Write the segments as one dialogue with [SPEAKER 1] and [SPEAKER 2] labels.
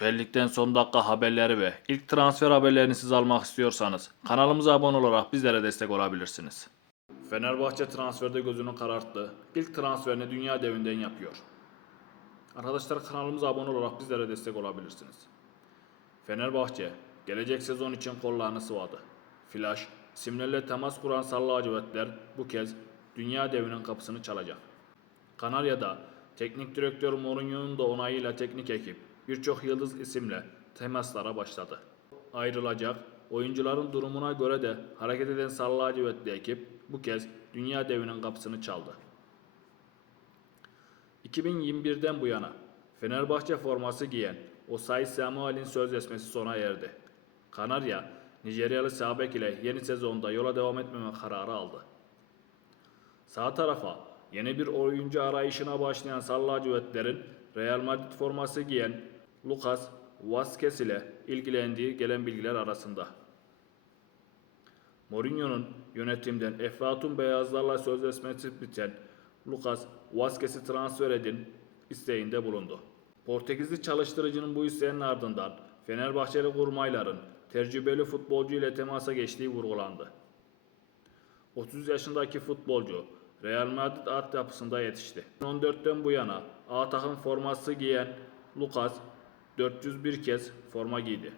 [SPEAKER 1] Süper Lig'den son dakika haberleri ve ilk transfer haberlerini siz almak istiyorsanız kanalımıza abone olarak bizlere destek olabilirsiniz. Fenerbahçe transferde gözünü kararttı. İlk transferini dünya devinden yapıyor. Arkadaşlar kanalımıza abone olarak bizlere destek olabilirsiniz. Fenerbahçe gelecek sezon için kollarını sıvadı. Flash, simlerle temas kuran sarı lacivertler bu kez dünya devinin kapısını çalacak. Kanarya'da teknik direktör Mourinho'nun da onayıyla teknik ekip birçok yıldız isimle temaslara başladı. Ayrılacak oyuncuların durumuna göre de hareket eden sarı lacivertli ekip bu kez dünya devinin kapısını çaldı. 2021'den bu yana Fenerbahçe forması giyen Osay Samuel'in sözleşmesi sona erdi. Kanarya, Nijeryalı Sabek ile yeni sezonda yola devam etmeme kararı aldı. Sağ tarafa yeni bir oyuncu arayışına başlayan Sarı lacivertlerin Real Madrid forması giyen Lucas Vazquez ile ilgilendiği gelen bilgiler arasında. Mourinho'nun yönetimden Eflatun Beyazlarla sözleşmesi biten Lucas Vazquez'i transfer edin isteğinde bulundu. Portekizli çalıştırıcının bu isteğinin ardından Fenerbahçeli kurmayların tecrübeli futbolcu ile temasa geçtiği vurgulandı. 30 yaşındaki futbolcu Real Madrid altyapısında yetişti. 2014'ten bu yana A takım forması giyen Lucas 401 kez forma giydi.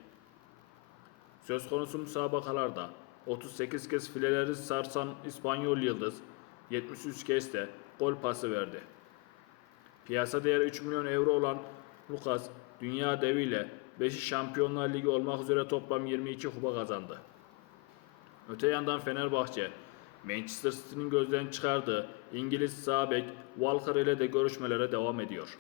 [SPEAKER 1] Söz konusu müsabakalarda 38 kez fileleri sarsan İspanyol Yıldız 73 kez de gol pası verdi. Piyasa değeri 3 milyon euro olan Lucas dünya deviyle 5'i Şampiyonlar Ligi olmak üzere toplam 22 kupa kazandı. Öte yandan Fenerbahçe, Manchester City'nin gözden çıkardığı İngiliz sağ bek Walker ile de görüşmelere devam ediyor.